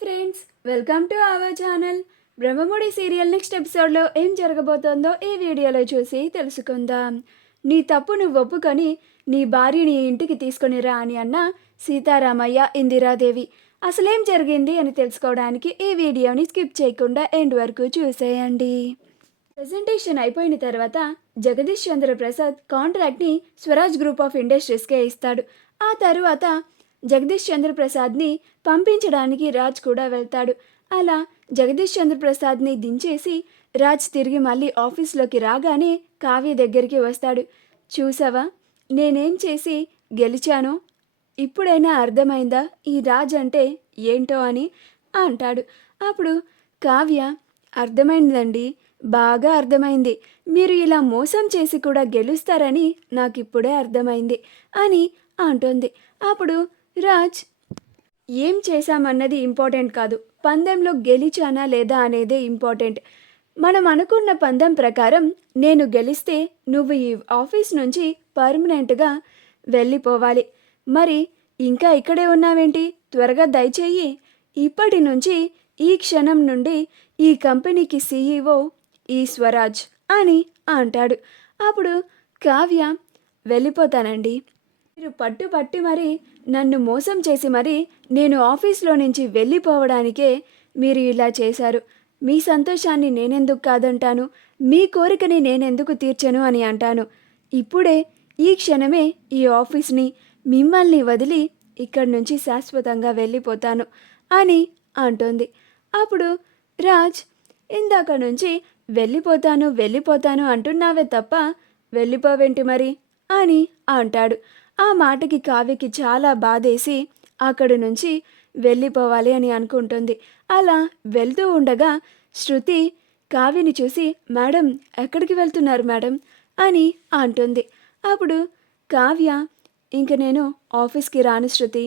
Friends, welcome to our channel. Brahmamudi serial next ఎపిసోడ్లో ఏం జరగబోతోందో ఈ వీడియోలో చూసి తెలుసుకుందాం. నీ తప్పు నువ్వు ఒప్పుకొని నీ భార్యని ఇంటికి తీసుకొని రా అని అన్న సీతారామయ్య, ఇందిరాదేవి. అసలేం జరిగింది అని తెలుసుకోవడానికి ఈ వీడియోని స్కిప్ చేయకుండా ఎండ్ వరకు చూసేయండి. ప్రెజెంటేషన్ అయిపోయిన తర్వాత జగదీష్ చంద్ర ప్రసాద్ కాంట్రాక్ట్ని స్వరాజ్ గ్రూప్ ఆఫ్ ఇండస్ట్రీస్కే ఇస్తాడు. ఆ తరువాత జగదీష్ చంద్ర ప్రసాద్ని పంపించడానికి రాజ్ కూడా వెళ్తాడు. అలా జగదీష్ చంద్ర ప్రసాద్ని దించేసి రాజ్ తిరిగి మళ్ళీ ఆఫీస్లోకి రాగానే కావ్య దగ్గరికి వస్తాడు. చూసావా, నేనేం చేసి గెలిచానో? ఇప్పుడైనా అర్థమైందా ఈ రాజ్ అంటే ఏంటో అని అంటాడు. అప్పుడు కావ్య, అర్థమైందండి, బాగా అర్థమైంది. మీరు ఇలా మోసం చేసి కూడా గెలుస్తారని నాకిప్పుడే అర్థమైంది అని అంటుంది. అప్పుడు రాజ్, ఏం చేశామన్నది ఇంపార్టెంట్ కాదు, పందెంలో గెలిచానా లేదా అనేదే ఇంపార్టెంట్. మనం అనుకున్న పందెం ప్రకారం నేను గెలిస్తే నువ్వు ఈ ఆఫీస్ నుంచి పర్మనెంట్గా వెళ్ళిపోవాలి. మరి ఇంకా ఇక్కడే ఉన్నావేంటి? త్వరగా దయచేయి. ఇప్పటి నుంచి, ఈ క్షణం నుండి ఈ కంపెనీకి సీఈఓ ఈ స్వరాజ్ అని అంటాడు. అప్పుడు కావ్య, వెళ్ళిపోతానండి. మీరు పట్టి మరి నన్ను మోసం చేసి మరి నేను ఆఫీస్లో నుంచి వెళ్ళిపోవడానికే మీరు ఇలా చేశారు. మీ సంతోషాన్ని నేనెందుకు కాదంటాను, మీ కోరికని నేనెందుకు తీర్చను అని అంటాను. ఇప్పుడే, ఈ క్షణమే ఈ ఆఫీస్ని, మిమ్మల్ని వదిలి ఇక్కడి నుంచి శాశ్వతంగా వెళ్ళిపోతాను అని అంటుంది. అప్పుడు రాజ్, ఇందాక నుంచి వెళ్ళిపోతాను అంటున్నావే తప్ప వెళ్ళిపోవేంటి మరి అని అంటాడు. ఆ మాటకి కావ్యకి చాలా బాధేసి అక్కడి నుంచి వెళ్ళిపోవాలి అని అనుకుంటుంది. అలా వెళ్తూ ఉండగా శృతి కావ్యని చూసి, మేడం, ఎక్కడికి వెళ్తున్నారు మేడం అని అంటుంది. అప్పుడు కావ్య, ఇంక నేను ఆఫీస్కి రాను శృతి,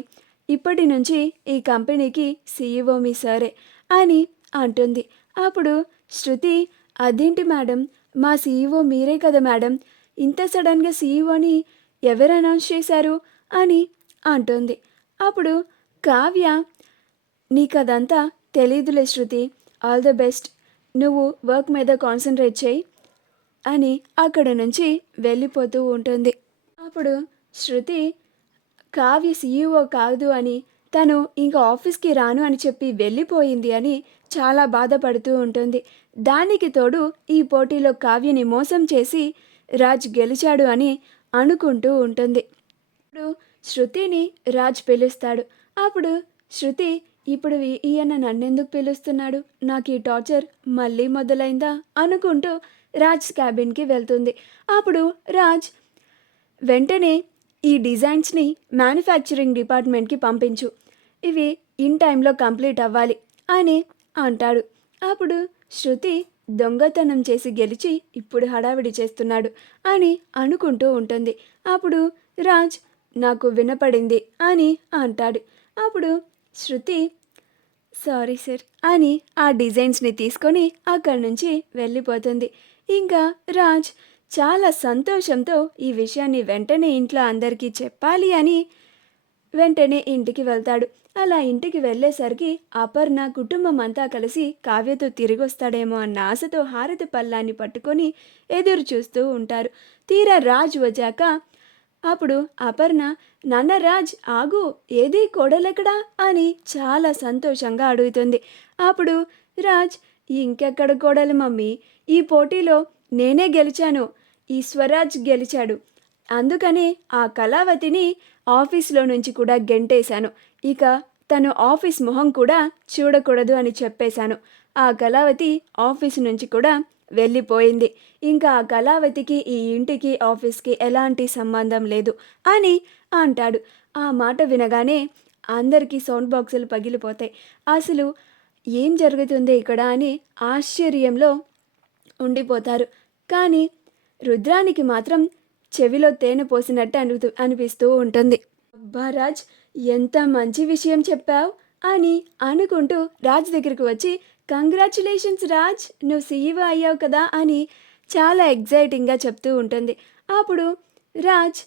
ఇప్పటి నుంచి ఈ కంపెనీకి సీఈఓ మీ సరే అని అంటుంది. అప్పుడు శృతి, అదేంటి మేడం, మా సీఈఓ మీరే కదా మేడం, ఇంత సడన్గా సీఈఓని ఎవరు అనౌన్స్ చేశారు అని అంటుంది. అప్పుడు కావ్య, నీకదంతా తెలీదులే శృతి, ఆల్ ద బెస్ట్, నువ్వు వర్క్ మీద కాన్సన్ట్రేట్ చేయి అని అక్కడి నుంచి వెళ్ళిపోతూ ఉంటుంది. అప్పుడు శృతి కావ్య సీఈఓ కాదు అని, తను ఇంకా ఆఫీస్కి రాను అని చెప్పి వెళ్ళిపోయింది అని చాలా బాధపడుతూ ఉంటుంది. దానికి తోడు ఈ పోటీలో కావ్యని మోసం చేసి రాజ్ గెలిచాడు అని అనుకుంటూ ఉంటుంది. ఇప్పుడు శృతిని రాజ్ పిలుస్తాడు. అప్పుడు శృతి, ఇప్పుడు ఈయన నన్నెందుకు పిలుస్తున్నాడు, నాకు ఈ టార్చర్ మళ్ళీ మొదలైందా అనుకుంటూ రాజ్ క్యాబిన్కి వెళ్తుంది. అప్పుడు రాజ్, వెంటనే ఈ డిజైన్స్ని మ్యానుఫ్యాక్చరింగ్ డిపార్ట్మెంట్కి పంపించు, ఇవి ఇన్ టైంలో కంప్లీట్ అవ్వాలి అని అంటాడు. అప్పుడు శృతి, దొంగతనం చేసి గెలిచి ఇప్పుడు హడావిడి చేస్తున్నాడు అని అనుకుంటూ ఉంటుంది. అప్పుడు రాజ్, నాకు వినపడింది అని అంటాడు. అప్పుడు శృతి, సారీ సార్ అని ఆ డిజైన్స్ని తీసుకొని అక్కడి నుంచి వెళ్ళిపోతుంది. ఇంకా రాజ్ చాలా సంతోషంతో ఈ విషయాన్ని వెంటనే ఇంట్లో అందరికీ చెప్పాలి అని వెంటనే ఇంటికి వెళ్తాడు. అలా ఇంటికి వెళ్ళేసరికి అపర్ణ కుటుంబం అంతా కలిసి కావ్యతో తిరిగి వస్తాడేమో అన్న ఆశతో హారతి పళ్ళాన్ని పట్టుకొని ఎదురు చూస్తూ ఉంటారు. తీరా రాజ్ వచ్చాక అప్పుడు అపర్ణ, నాన్న రాజ్ ఆగు, ఏది కోడలెక్కడా అని చాలా సంతోషంగా అడుగుతుంది. అప్పుడు రాజ్, ఇంకెక్కడ కోడలు మమ్మీ, ఈ పోటీలో నేనే గెలిచాను, ఈ స్వరాజ్ గెలిచాడు, అందుకనే ఆ కళావతిని ఆఫీస్లో నుంచి కూడా గెంటేశాను, ఇక తను ఆఫీస్ మొహం కూడా చూడకూడదు అని చెప్పేశాను. ఆ కళావతి ఆఫీస్ నుంచి కూడా వెళ్ళిపోయింది. ఇంకా ఆ కళావతికి ఈ ఇంటికి ఆఫీస్కి ఎలాంటి సంబంధం లేదు అని అంటాడు. ఆ మాట వినగానే అందరికీ సౌండ్ బాక్సులు పగిలిపోతాయి. అసలు ఏం జరుగుతుంది ఇక్కడ అని ఆశ్చర్యంలో ఉండిపోతారు. కానీ రుద్రానికి మాత్రం చెవిలో తేనె పోసినట్టు అనిపిస్తూ ఉంటుంది. అబ్బా రాజ్, ఎంత మంచి విషయం చెప్పావు అని అనుకుంటూ రాజ్ దగ్గరికి వచ్చి, కంగ్రాచులేషన్స్ రాజ్, నువ్వు సీఈఓ అయ్యావు కదా అని చాలా ఎగ్జైటింగ్గా చెప్తూ ఉంటుంది. అప్పుడు రాజ్,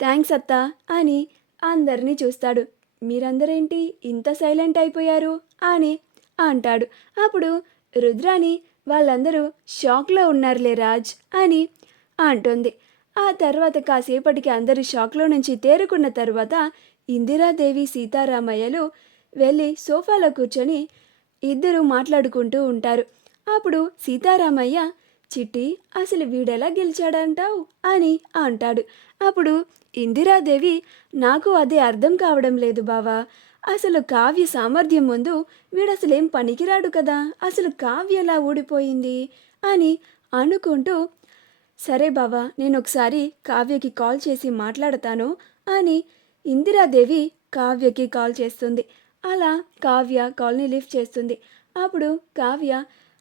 థ్యాంక్స్ అత్తా అని అందరినీ చూస్తాడు. మీరందరేంటి ఇంత సైలెంట్ అయిపోయారు అని అంటాడు. అప్పుడు రుద్రాని వాళ్ళందరూ షాక్లో ఉన్నారులే రాజ్ అని అంటుంది. ఆ తర్వాత కాసేపటికి అందరూ షాక్లో నుంచి తేరుకున్న తర్వాత ఇందిరాదేవి సీతారామయ్యలు వెళ్ళి సోఫాలో కూర్చొని ఇద్దరు మాట్లాడుకుంటూ ఉంటారు. అప్పుడు సీతారామయ్య, చిట్టి అసలు వీడెలా గెలిచాడంటావు అని అంటాడు. అప్పుడు ఇందిరాదేవి, నాకు అదే అర్థం కావడం లేదు బావా. అసలు కావ్య సామర్థ్యం ముందు వీడసలేం పనికిరాడు కదా, అసలు కావ్య ఎలా ఊడిపోయింది అని అనుకుంటూ, సరే బావా నేను ఒకసారి కావ్యకి కాల్ చేసి మాట్లాడతాను అని ఇందిరాదేవి కావ్యకి కాల్ చేస్తుంది. అలా కావ్య కాల్ని లిఫ్ట్ చేస్తుంది. అప్పుడు కావ్య,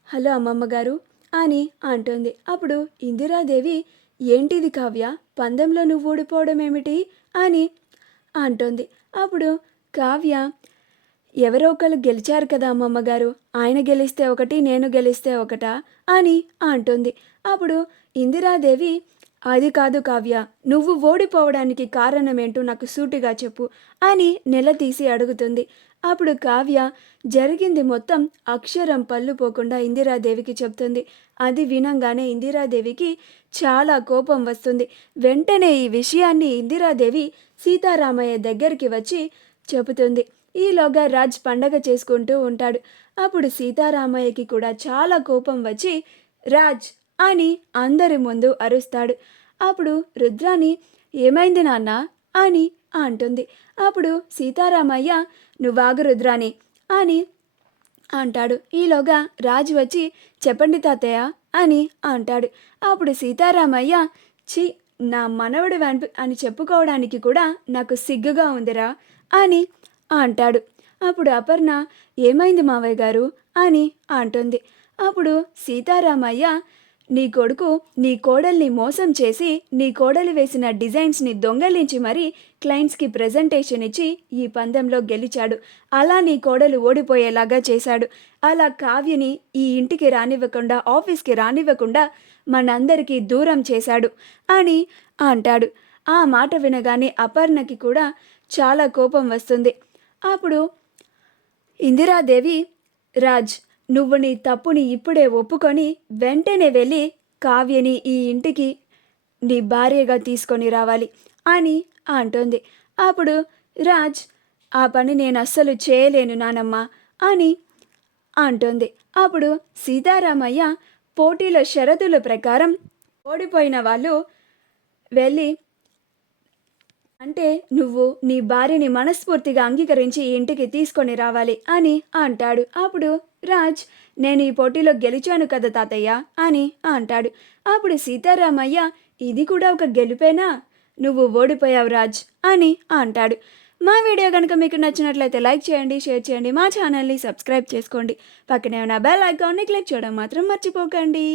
హలో అమ్మమ్మ గారు అని అంటుంది. అప్పుడు ఇందిరాదేవి, ఏంటిది కావ్య, పందెంలో నువ్వు ఊడిపోవడం ఏమిటి అని అంటుంది. అప్పుడు కావ్య, ఎవరో ఒకరు గెలిచారు కదా అమ్మమ్మగారు, ఆయన గెలిస్తే ఒకటి నేను గెలిస్తే ఒకటా అని అంటుంది. అప్పుడు ఇందిరాదేవి, అది కాదు కావ్య, నువ్వు ఓడిపోవడానికి కారణమేంటో నాకు సూటిగా చెప్పు అని నిలదీసి అడుగుతుంది. అప్పుడు కావ్య జరిగింది మొత్తం అక్షరం పళ్ళు పోకుండా ఇందిరాదేవికి చెప్తుంది. అది వినంగానే ఇందిరాదేవికి చాలా కోపం వస్తుంది. వెంటనే ఈ విషయాన్ని ఇందిరాదేవి సీతారామయ్య దగ్గరికి వచ్చి చెబుతుంది. ఈలోగా రాజ్ పండగ చేసుకుంటూ ఉంటాడు. అప్పుడు సీతారామయ్యకి కూడా చాలా కోపం వచ్చి రాజ్ అని అందరి ముందు అరుస్తాడు. అప్పుడు రుద్రాని, ఏమైంది నాన్న అని అంటుంది. అప్పుడు సీతారామయ్య, నువ్వాగు రుద్రాని అని అంటాడు. ఈలోగా రాజు వచ్చి, చెప్పండి తాతయ్య అని అంటాడు. అప్పుడు సీతారామయ్య, చి నా మనవడు అని చెప్పుకోవడానికి కూడా నాకు సిగ్గుగా ఉందిరా అని అంటాడు. అప్పుడు అపర్ణ, ఏమైంది మావయ్య గారు అని అంటుంది. అప్పుడు సీతారామయ్య, నీ కొడుకు నీ కోడల్ని మోసం చేసి నీ కోడలు వేసిన డిజైన్స్ని దొంగలించి మరీ క్లయింట్స్కి ప్రెజెంటేషన్ ఇచ్చి ఈ పందెంలో గెలిచాడు. అలా నీ కోడలు ఓడిపోయేలాగా చేశాడు. అలా కావ్యని ఈ ఇంటికి రానివ్వకుండా, ఆఫీస్కి రానివ్వకుండా మనందరికీ దూరం చేశాడు అని అంటాడు. ఆ మాట వినగానే అపర్ణకి కూడా చాలా కోపం వస్తుంది. అప్పుడు ఇందిరాదేవి, రాజ్ నువ్వు నీ తప్పుని ఇప్పుడే ఒప్పుకొని వెంటనే వెళ్ళి కావ్యని ఈ ఇంటికి నీ భార్యగా తీసుకొని రావాలి అని అంటుంది. అప్పుడు రాజ్, ఆ పని నేను అస్సలు చేయలేను నానమ్మ అని అంటుంది. అప్పుడు సీతారామయ్య, పోటీలో షరతుల ప్రకారం ఓడిపోయిన వాళ్ళు వెళ్ళి, అంటే నువ్వు నీ భార్యని మనస్ఫూర్తిగా అంగీకరించి ఈ ఇంటికి తీసుకొని రావాలి అని అంటాడు. అప్పుడు రాజ్, నేను ఈ పోటీలో గెలిచాను కదా తాతయ్య అని అంటాడు. అప్పుడు సీతారామయ్య, ఇది కూడా ఒక గెలుపేనా, నువ్వు ఓడిపోయావు రాజ్ అని అంటాడు. మా వీడియో కనుక మీకు నచ్చినట్లయితే లైక్ చేయండి, షేర్ చేయండి, మా ఛానల్ని సబ్స్క్రైబ్ చేసుకోండి. పక్కనే ఉన్న బెల్ ఐకాన్ని క్లిక్ చేయడం మాత్రం మర్చిపోకండి.